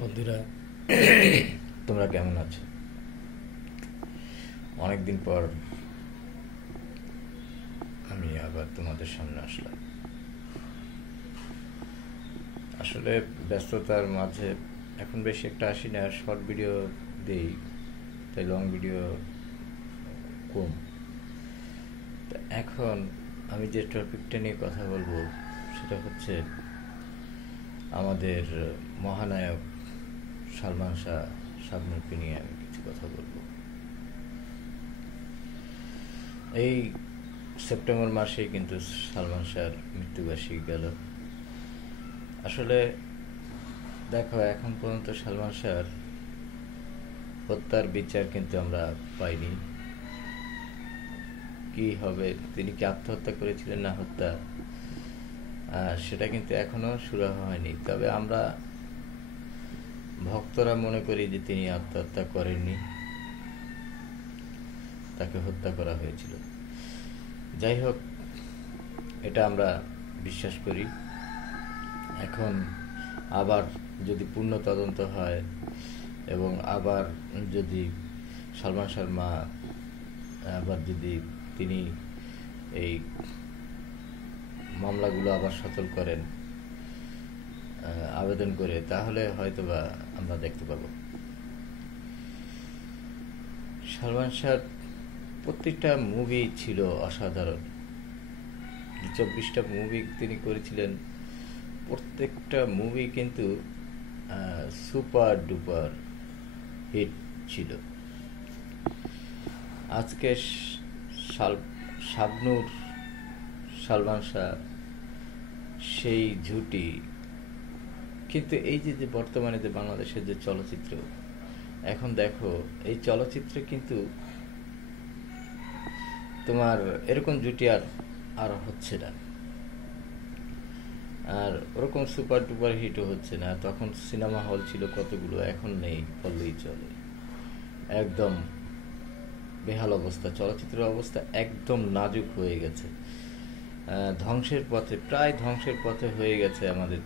বন্ধুরা, তোমরা কেমন আছো? অনেকদিন পর আমি আবার তোমাদের সামনে আসলাম। আসলে ব্যস্ততার মাঝে এখন বেশি একটা আসি না, শর্ট ভিডিও দিই, তাই লং ভিডিও কম। তা এখন আমি যে টপিকটা নিয়ে কথা বলবো সেটা হচ্ছে আমাদের মহানায়ক সালমান শাহ শাবনূরকে নিয়ে আমি কিছু কথা বলবো। এই সেপ্টেম্বর মাসেই কিন্তু সালমান শাহর মৃত্যুবার্ষিকী গেল। আসলে দেখো, এখন পর্যন্ত সালমান শাহর হত্যার বিচার কিন্তু আমরা পাইনি। কি হবে, তিনি কি আত্মহত্যা করেছিলেন না হত্যা, সেটা কিন্তু এখনো সুরাহা হয়নি। তবে আমরা ভক্তরা মনে করি যে তিনি আত্মহত্যা করেননি, তাকে হত্যা করা হয়েছিল। যাই হোক, এটা আমরা বিশ্বাস করি। এখন আবার যদি পূর্ণ তদন্ত হয় এবং আবার যদি সালমান শাহর মা আবার যদি তিনি এই মামলাগুলো আবার সচল করেন আবেদন করে, তাহলে হয়তোবা আমরা দেখতে পাবো। সালমান শাহর প্রত্যেকটা মুভি ছিল অসাধারণ। 24টা মুভি তিনি করেছিলেন, প্রত্যেকটা মুভি কিন্তু সুপার ডুপার হিট ছিল। আজকে শাবনূর সালমান শাহ সেই জুটি, কিন্তু এই যে যে বর্তমানে যে বাংলাদেশের যে চলচ্চিত্র, এখন দেখো এই চলচ্চিত্রে কিন্তু তোমার এরকম জুটি আর হচ্ছে না, আর ওরকম সুপার ডুপার হিটও হচ্ছে না। তখন সিনেমা হল ছিল কতগুলো, এখন নেই বললেই চলে। একদম বেহাল অবস্থা, চলচ্চিত্রের অবস্থা একদম নাজুক হয়ে গেছে। ধ্বংসের পথে, প্রায় ধ্বংসের পথে হয়ে গেছে আমাদের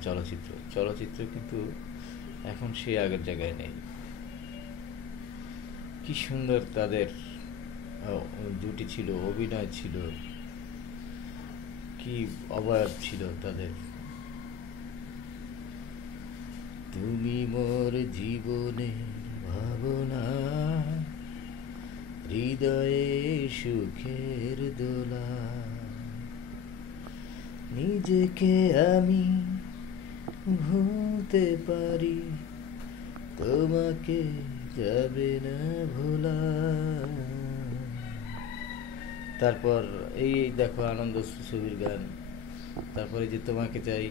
চলচ্চিত্র কিন্তু এখন সে আগের জায়গায় নেই। কি সুন্দর তাদের জুটি ছিল, অভিনয় ছিল, কি অবয়ব ছিল তাদের। তুমি মোর জীবনের ভাবনা, হৃদয়ে সুখের দোলা, নিজেকে আমি ভুলতে পারি, তোমাকে যাবে না ভোলা। তারপর এই দেখো আনন্দ ছবির গান, তারপরে যে তোমাকে চাই,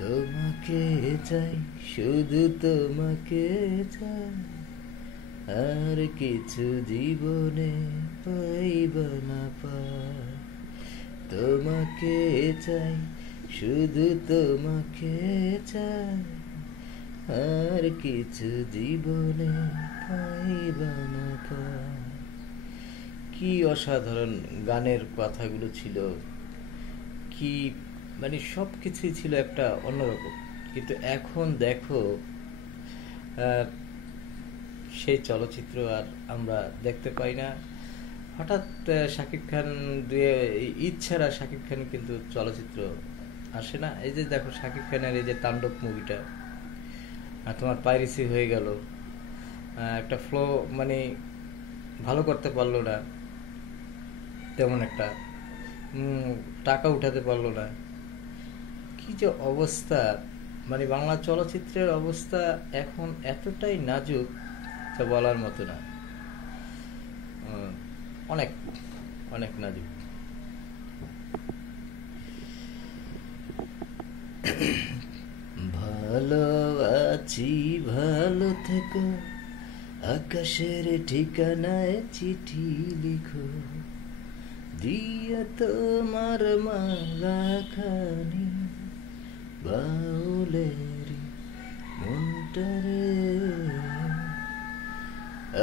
তোমাকে চাই, শুধু তোমাকে চাই, আর কিছু জীবনে পাইবা না পাই। তোমাকে চাই, শুধু তোমাকে চাই, আর কিছু জীবনে পাইবা না পাই। কি অসাধারণ গানের কথাগুলো ছিল, কি মানে সব কিছুই ছিল একটা অন্যরকম। কিন্তু এখন দেখো সেই চলচ্চিত্র আর আমরা দেখতে পাই না। হঠাৎ শাকিব খান দিয়ে ঈদ ছাড়া শাকিব খান কিন্তু চলচ্চিত্র আসে না। এই যে দেখো শাকিব খানের এই যে তাণ্ডব মুভিটা তোমার পাইরেসি হয়ে গেল, একটা ফ্লো মানে ভালো করতে পারলো না, তেমন একটা টাকা উঠাতে পারলো না। কি যে অবস্থা, মানে বাংলা চলচ্চিত্রের অবস্থা এখন এতটাই নাজুক যা বলার মতো না। অনেক অনেক নাজুক। ভালো আছি, ভালো থেকো, আকাশের ঠিকানায় চিঠি লিখো, দিয়ে তোমার মালা খানি বাউলের মনটারে,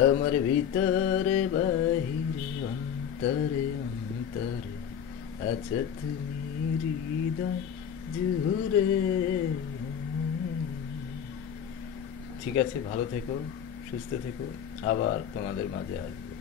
আমার ভিতরে বাহিরে অন্তরে অন্তরে আচ্ছা তুমি হৃদয় জুড়ে। ঠিক আছে, ভালো থেকো, সুস্থ থেকো, আবার তোমাদের মাঝে আসবো।